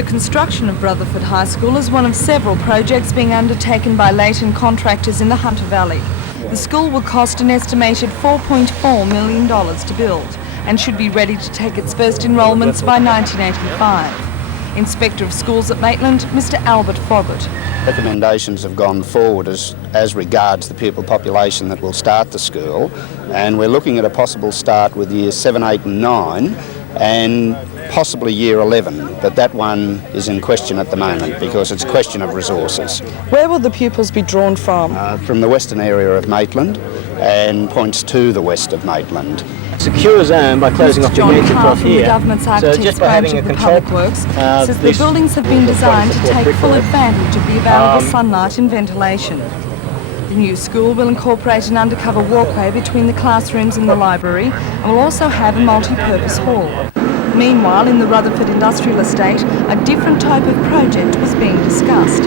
The construction of Rutherford High School is one of several projects being undertaken by Leighton contractors in the Hunter Valley. The school will cost an estimated $4.4 million to build and should be ready to take its first enrolments by 1985. Inspector of Schools at Maitland, Mr Albert Foggett. Recommendations have gone forward as regards the pupil population that will start the school, and we're looking at a possible start with years 7, 8 and 9 and possibly year 11, but that one is in question at the moment because it's a question of resources. Where will the pupils be drawn from? From the western area of Maitland and points to the west of Maitland. Secure zone by closing off the gates across here. The government's architects branch of the Public Works says the buildings have been designed to take full advantage of the available sunlight and ventilation. The new school will incorporate an undercover walkway between the classrooms and the library and will also have a multi-purpose hall. Meanwhile, in the Rutherford Industrial Estate, a different type of project was being discussed.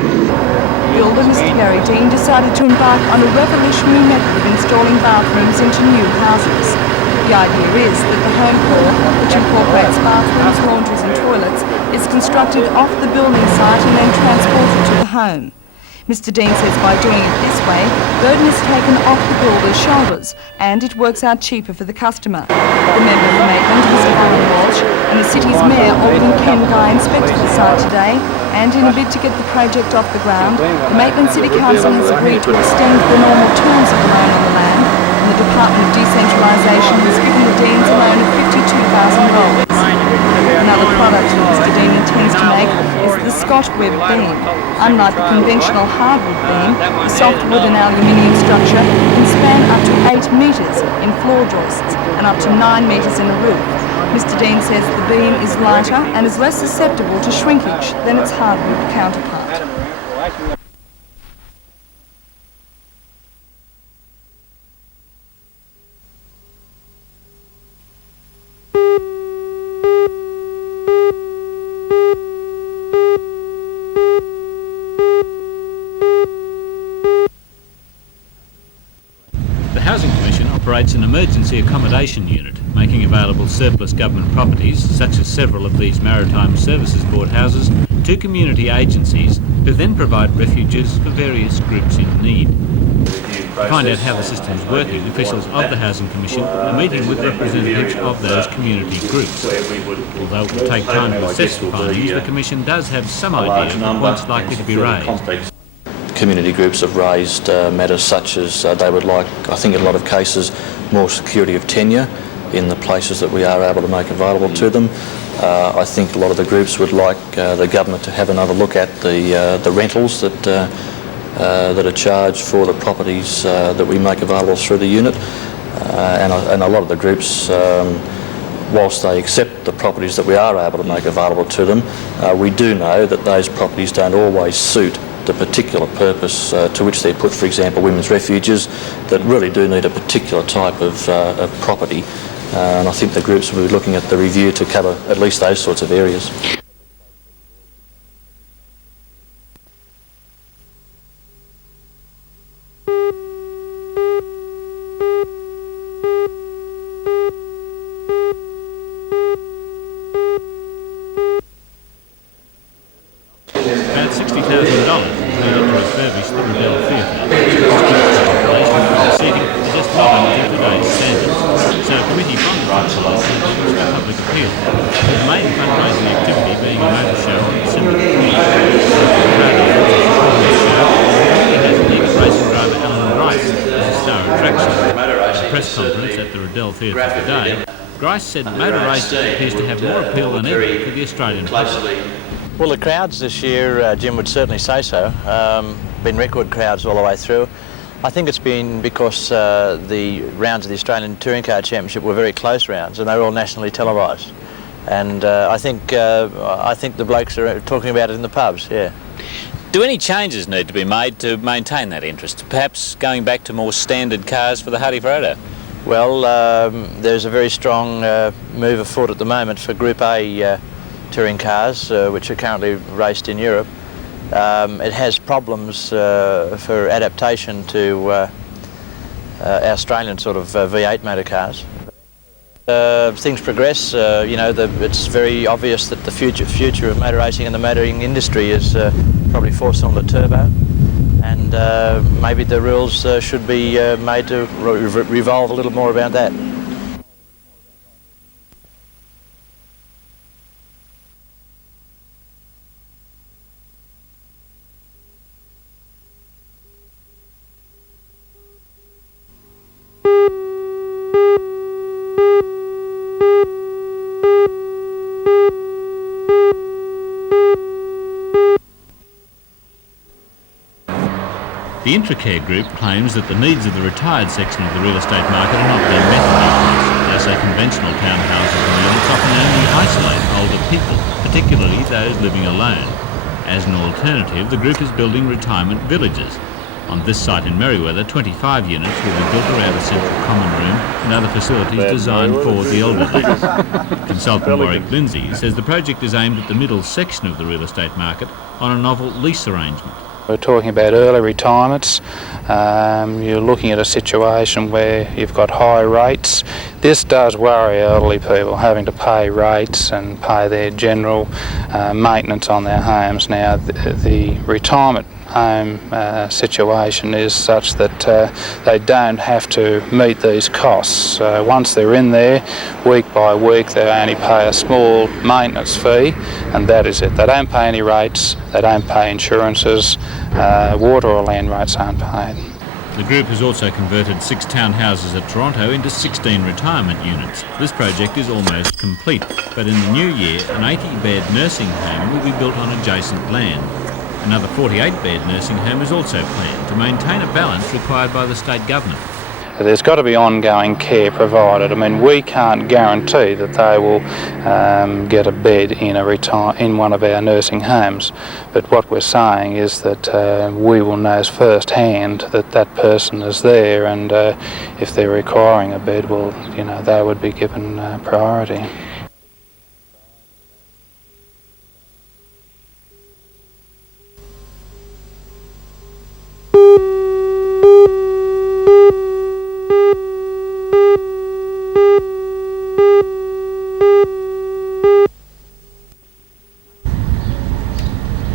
Builder Mr Gary Dean decided to embark on a revolutionary method of installing bathrooms into new houses. The idea is that the home core, which incorporates bathrooms, laundries and toilets, is constructed off the building site and then transported to the home. Mr Dean says by doing it this way, burden is taken off the builder's shoulders and it works out cheaper for the customer. The member for Maitland, Mr Alan Walsh, and the city's mayor, Alderman Ken Guy, inspected the site today, and in a bid to get the project off the ground, the Maitland City Council has agreed to extend the normal terms of the loan on the land, and the Department of Decentralisation has given the Deans a loan of $52,000. Another product that Mr Dean intends to make is the Scotch Web beam. Unlike the conventional hardwood beam, the softwood and aluminium structure can span up to 8 metres in floor joists and up to 9 metres in a roof. Mr Dean says the beam is lighter and is less susceptible to shrinkage than its hardwood counterpart. The Housing Commission operates an emergency accommodation unit, making available surplus government properties, such as several of these Maritime Services Board houses, to community agencies who then provide refuges for various groups in need. To find out how the system is working, officials of the Housing Commission are meeting with representatives of those community groups. Although it will take time to assess the findings, the Commission does have some idea of what's likely to be raised. Community groups have raised matters such as they would like, I think in a lot of cases, more security of tenure in the places that we are able to make available to them. I think a lot of the groups would like the government to have another look at the rentals that are charged for the properties that we make available through the unit. And a lot of the groups, whilst they accept the properties that we are able to make available to them, we do know that those properties don't always suit the particular purpose to which they're put. For example, women's refuges that really do need a particular type of property, and I think the groups will be looking at the review to cover at least those sorts of areas. About $60,000 to refurbish the Riddell Theatre. The seating is just not up to today's standards. So a committee from the council has launched a public appeal, with the main fundraising activity being a motor show on December the 20th. This show has legal racing driver Alan Grice as a star attraction. At a press conference at the Riddell Theatre today, Grice said motor racing appears to have more appeal than ever for the Australian public. Well, the crowds this year, Jim would certainly say so. Been record crowds all the way through. I think it's been because the rounds of the Australian Touring Car Championship were very close rounds and they were all nationally televised. And I think the blokes are talking about it in the pubs, yeah. Do any changes need to be made to maintain that interest? Perhaps going back to more standard cars for the Hardy Photo? Well, there's a very strong move afoot at the moment for Group A touring cars, which are currently raced in Europe. It has problems for adaptation to Australian sort of V8 motor cars. Things progress. It's very obvious that the future of motor racing and the motoring industry is probably four-cylinder turbo, and maybe the rules should be made to revolve a little more about that. The Intracare Group claims that the needs of the retired section of the real estate market are not being met enough. They say conventional townhouses and units often only isolate older people, particularly those living alone. As an alternative, the group is building retirement villages. On this site in Merriweather, 25 units will be built around a central common room and other facilities designed for the elderly. Consultant Warwick Lindsay says the project is aimed at the middle section of the real estate market on a novel lease arrangement. We're talking about early retirements. You're looking at a situation where you've got high rates. This does worry elderly people, having to pay rates and pay their general maintenance on their homes. Now, the retirement home situation is such that they don't have to meet these costs. Once they're in there, week by week, they only pay a small maintenance fee, and that is it. They don't pay any rates, they don't pay insurances, water or land rates aren't paid. The group has also converted 6 townhouses at Toronto into 16 retirement units. This project is almost complete, but in the new year, an 80-bed nursing home will be built on adjacent land. Another 48-bed nursing home is also planned to maintain a balance required by the state government. There's got to be ongoing care provided. I mean, we can't guarantee that they will get a bed in one of our nursing homes, but what we're saying is that we will know firsthand that that person is there, and if they're requiring a bed, well, they would be given priority.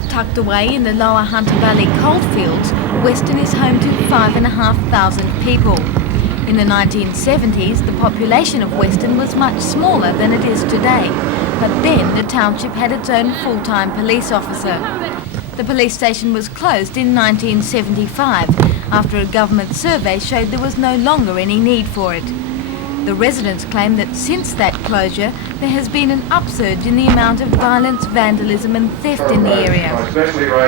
Tucked away in the lower Hunter Valley coalfields, Weston is home to 5,500 people. In the 1970s, the population of Weston was much smaller than it is today, but then the township had its own full-time police officer. The police station was closed in 1975 after a government survey showed there was no longer any need for it. The residents claim that since that closure, there has been an upsurge in the amount of violence, vandalism and theft in the area.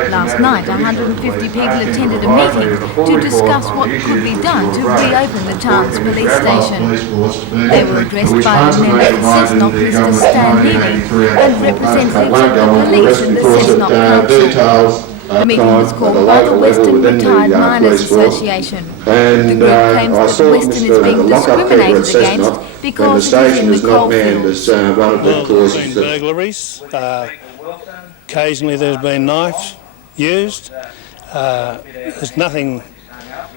Last night, 150 people attended a meeting to discuss what could be done to reopen the town's police station. They were addressed by the member for Cessnock, Mr Stan Healy, and representatives of the police and the Cessnock Council. The meeting was called by the Western Retired Miners Association. The group claims that Western is being discriminated against because it is in the coalfields. There's been burglaries. Occasionally there's been knives used. There's nothing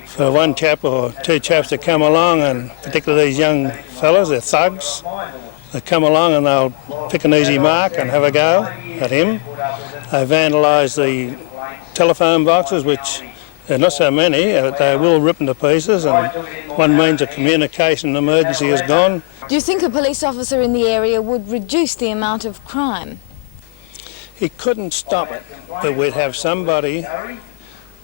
for one chap or two chaps to come along, and particularly these young fellas, they're thugs. They come along and they'll pick an easy mark and have a go at him. They vandalise the telephone boxes, which there are not so many. They will rip into pieces, and one means of communication emergency is gone. Do you think a police officer in the area would reduce the amount of crime? He couldn't stop it, but we'd have somebody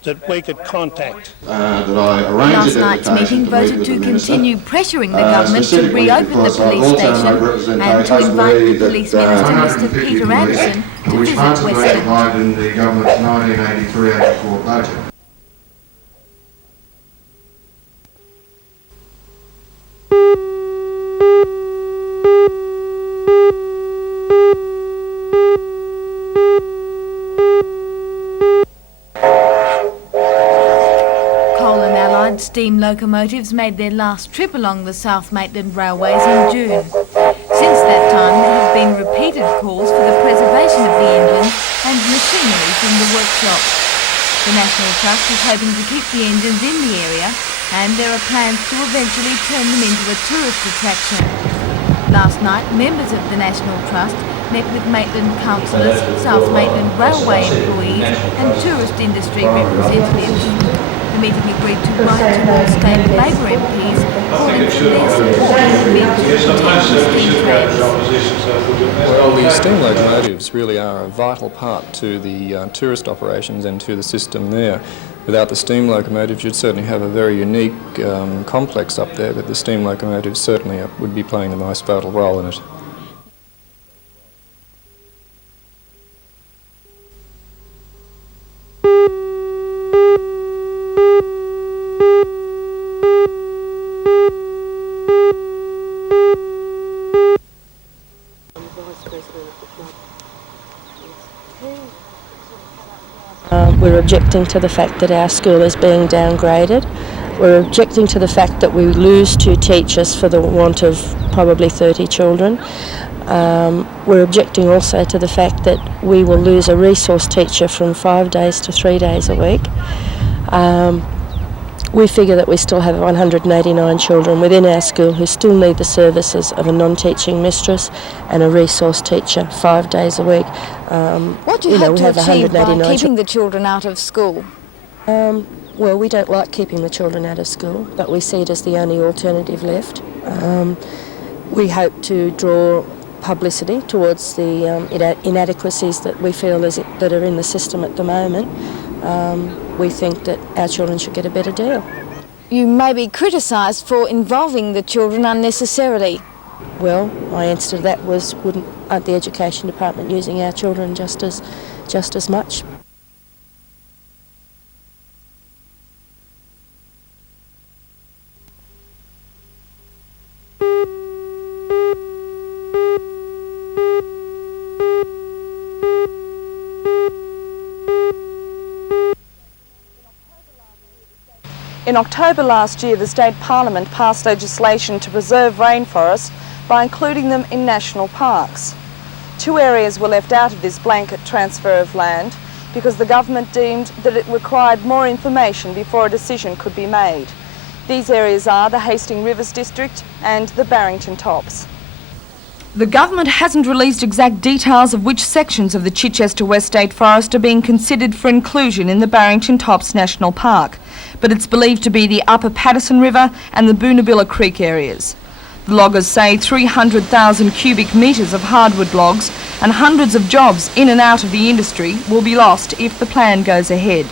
that we could contact. Last night's meeting voted to continue pressuring the government to reopen the police station and to invite the police minister, Mr Peter Anderson, to visit Weston. In the government's 1983-84 budget. Steam locomotives made their last trip along the South Maitland railways in June. Since that time, there have been repeated calls for the preservation of the engines and machinery from the workshop. The National Trust is hoping to keep the engines in the area, and there are plans to eventually turn them into a tourist attraction. Last night, members of the National Trust met with Maitland councillors, South Maitland railway employees and tourist industry representatives. The meeting agreed to write to all state Labor MPs calling for their support in the bid to protect the steam trains. Well, the steam locomotives really are a vital part to the tourist operations and to the system there. Without the steam locomotives, you'd certainly have a very unique complex up there, but the steam locomotives certainly would be playing a nice vital role in it. We're objecting to the fact that our school is being downgraded. We're objecting to the fact that we lose 2 teachers for the want of probably 30 children. We're objecting also to the fact that we will lose a resource teacher from 5 days to 3 days a week. We figure that we still have 189 children within our school who still need the services of a non-teaching mistress and a resource teacher 5 days a week. What do you hope to achieve by keeping the children out of school? Well, we don't like keeping the children out of school, but we see it as the only alternative left. We hope to draw publicity towards the inadequacies that we feel that are in the system at the moment. We think that our children should get a better deal. You may be criticised for involving the children unnecessarily. Well, my answer to that was, aren't the Education Department using our children just as much? In October last year, the State Parliament passed legislation to preserve rainforests by including them in national parks. 2 areas were left out of this blanket transfer of land because the government deemed that it required more information before a decision could be made. These areas are the Hastings Rivers District and the Barrington Tops. The government hasn't released exact details of which sections of the Chichester West State Forest are being considered for inclusion in the Barrington Tops National Park, but it's believed to be the Upper Patterson River and the Boonabilla Creek areas. The loggers say 300,000 cubic metres of hardwood logs and hundreds of jobs in and out of the industry will be lost if the plan goes ahead.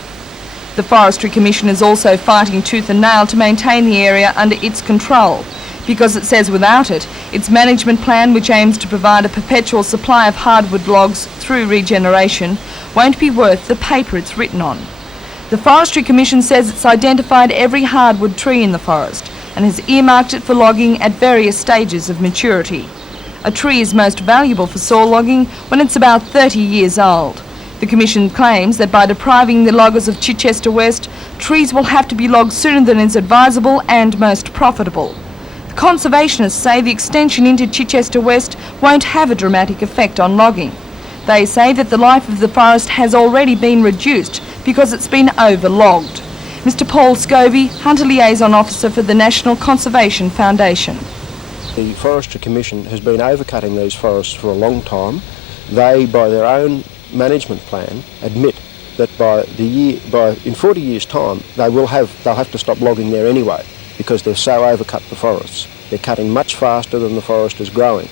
The Forestry Commission is also fighting tooth and nail to maintain the area under its control, because it says without it, its management plan, which aims to provide a perpetual supply of hardwood logs through regeneration, won't be worth the paper it's written on. The Forestry Commission says it's identified every hardwood tree in the forest and has earmarked it for logging at various stages of maturity. A tree is most valuable for saw logging when it's about 30 years old. The Commission claims that by depriving the loggers of Chichester West, trees will have to be logged sooner than is advisable and most profitable. Conservationists say the extension into Chichester West won't have a dramatic effect on logging. They say that the life of the forest has already been reduced because it's been over-logged. Mr Paul Scobie, Hunter Liaison Officer for the National Conservation Foundation. The Forestry Commission has been overcutting these forests for a long time. They, by their own management plan, admit that in 40 years' time they'll have to stop logging there anyway, because they've so overcut the forests. They're cutting much faster than the forest is growing.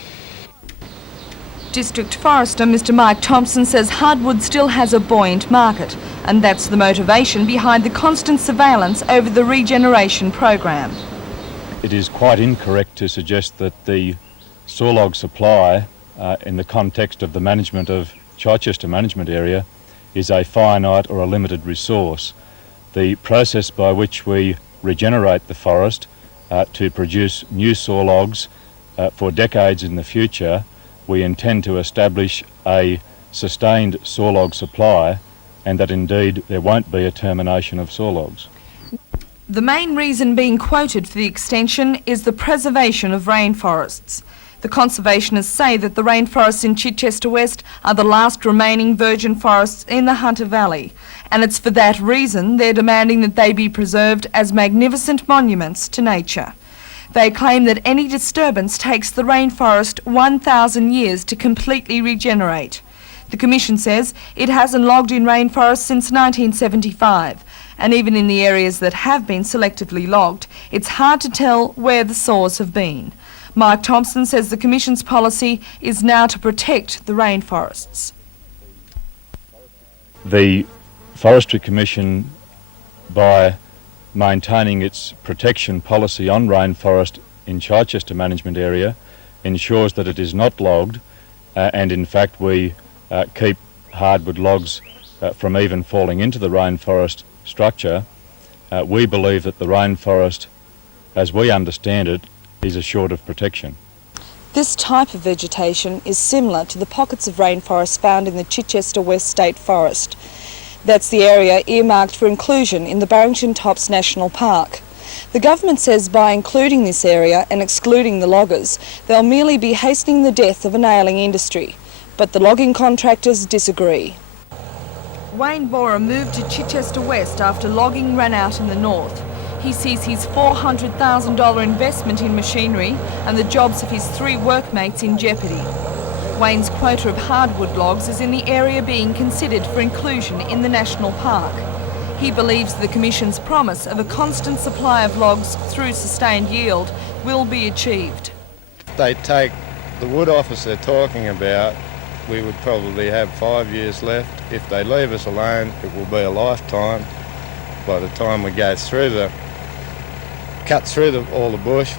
District Forester Mr Mike Thompson says hardwood still has a buoyant market, and that's the motivation behind the constant surveillance over the regeneration program. It is quite incorrect to suggest that the sawlog supply in the context of the management of Chichester management area is a finite or a limited resource. The process by which we regenerate the forest to produce new sawlogs for decades in the future, we intend to establish a sustained sawlog supply, and that indeed there won't be a termination of sawlogs. The main reason being quoted for the extension is the preservation of rainforests. The conservationists say that the rainforests in Chichester West are the last remaining virgin forests in the Hunter Valley, and it's for that reason they're demanding that they be preserved as magnificent monuments to nature. They claim that any disturbance takes the rainforest 1,000 years to completely regenerate. The Commission says it hasn't logged in rainforests since 1975, and even in the areas that have been selectively logged, it's hard to tell where the saws have been. Mike Thompson says the Commission's policy is now to protect the rainforests. The Forestry Commission, by maintaining its protection policy on rainforest in Chichester Management Area, ensures that it is not logged, and in fact we keep hardwood logs from even falling into the rainforest structure. We believe that the rainforest, as we understand it, is assured of protection. This type of vegetation is similar to the pockets of rainforest found in the Chichester West State Forest. That's the area earmarked for inclusion in the Barrington Tops National Park. The government says by including this area and excluding the loggers, they'll merely be hastening the death of an ailing industry. But the logging contractors disagree. Wayne Borer moved to Chichester West after logging ran out in the north. He sees his $400,000 investment in machinery and the jobs of his 3 workmates in jeopardy. Wayne's quota of hardwood logs is in the area being considered for inclusion in the national park. He believes the Commission's promise of a constant supply of logs through sustained yield will be achieved. If they take the wood office they're talking about, we would probably have 5 years left. If they leave us alone, it will be a lifetime. By the time we go through cut through all the bush,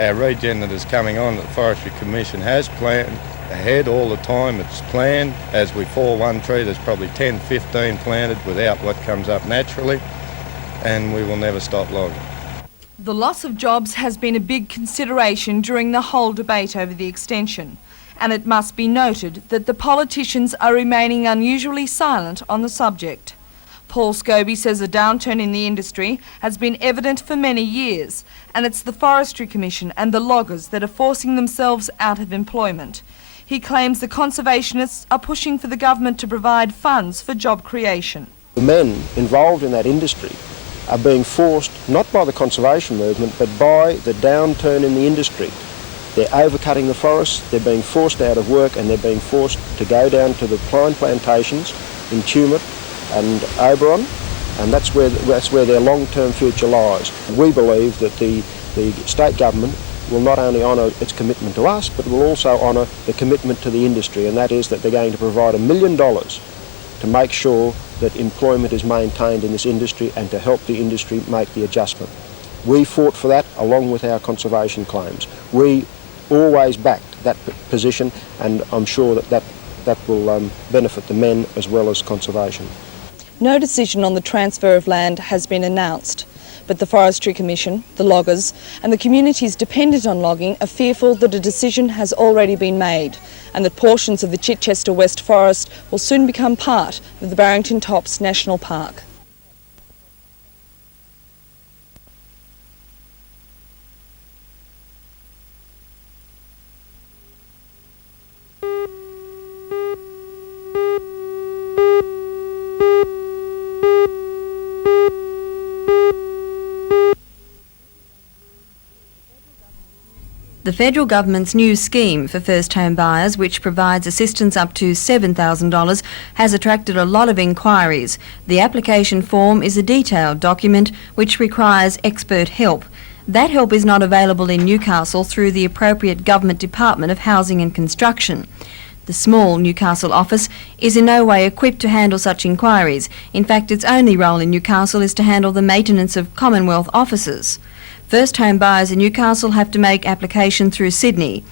our regen that is coming on that the Forestry Commission has planned ahead all the time. It's planned. As we fall one tree, there's probably 10, 15 planted without what comes up naturally, and we will never stop logging. The loss of jobs has been a big consideration during the whole debate over the extension, and it must be noted that the politicians are remaining unusually silent on the subject. Paul Scobie says a downturn in the industry has been evident for many years, and it's the Forestry Commission and the loggers that are forcing themselves out of employment. He claims the conservationists are pushing for the government to provide funds for job creation. The men involved in that industry are being forced, not by the conservation movement, but by the downturn in the industry. They're overcutting the forests, they're being forced out of work, and they're being forced to go down to the pine plantations in Tumut and Oberon, and that's where their long-term future lies. We believe that the state government will not only honour its commitment to us, but will also honour the commitment to the industry, and that is that they're going to provide $1 million to make sure that employment is maintained in this industry and to help the industry make the adjustment. We fought for that along with our conservation claims. We always backed that position, and I'm sure that will benefit the men as well as conservation. No decision on the transfer of land has been announced, but the Forestry Commission, the loggers and the communities dependent on logging are fearful that a decision has already been made and that portions of the Chichester West Forest will soon become part of the Barrington Tops National Park. The federal government's new scheme for first home buyers, which provides assistance up to $7,000, has attracted a lot of inquiries. The application form is a detailed document which requires expert help. That help is not available in Newcastle through the appropriate government department of Housing and Construction. The small Newcastle office is in no way equipped to handle such inquiries. In fact, its only role in Newcastle is to handle the maintenance of Commonwealth offices. First home buyers in Newcastle have to make application through Sydney.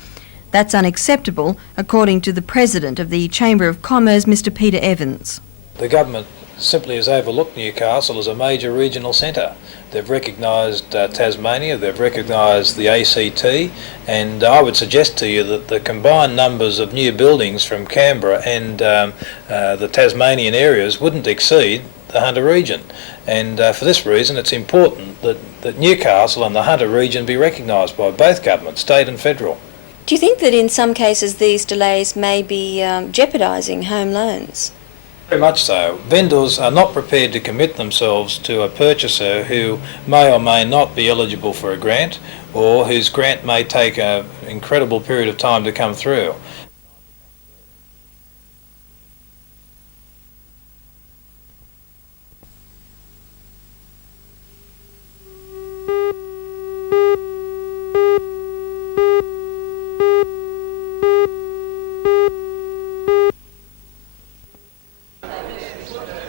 That's unacceptable, according to the President of the Chamber of Commerce, Mr Peter Evans. The government simply has overlooked Newcastle as a major regional centre. They've recognised Tasmania, they've recognised the ACT, and I would suggest to you that the combined numbers of new buildings from Canberra and the Tasmanian areas wouldn't exceed the Hunter region. And for this reason it's important that Newcastle and the Hunter region be recognised by both governments, state and federal. Do you think that in some cases these delays may be jeopardising home loans? Very much so. Vendors are not prepared to commit themselves to a purchaser who may or may not be eligible for a grant, or whose grant may take an incredible period of time to come through.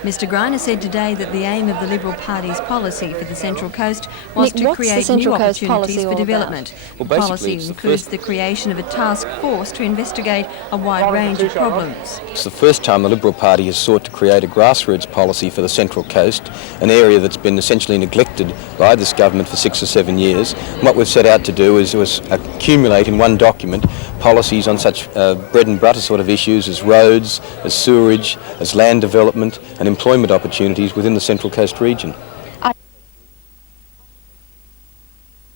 Mr Greiner said today that the aim of the Liberal Party's policy for the Central Coast was to create new opportunities for development. Well, the policy includes the creation of a task force to investigate a wide range of problems. It's the first time the Liberal Party has sought to create a grassroots policy for the Central Coast, an area that's been essentially neglected by this government for 6 or 7 years. And what we've set out to do is accumulate in one document policies on such bread and butter sort of issues as roads, as sewerage, as land development and employment opportunities within the Central Coast region.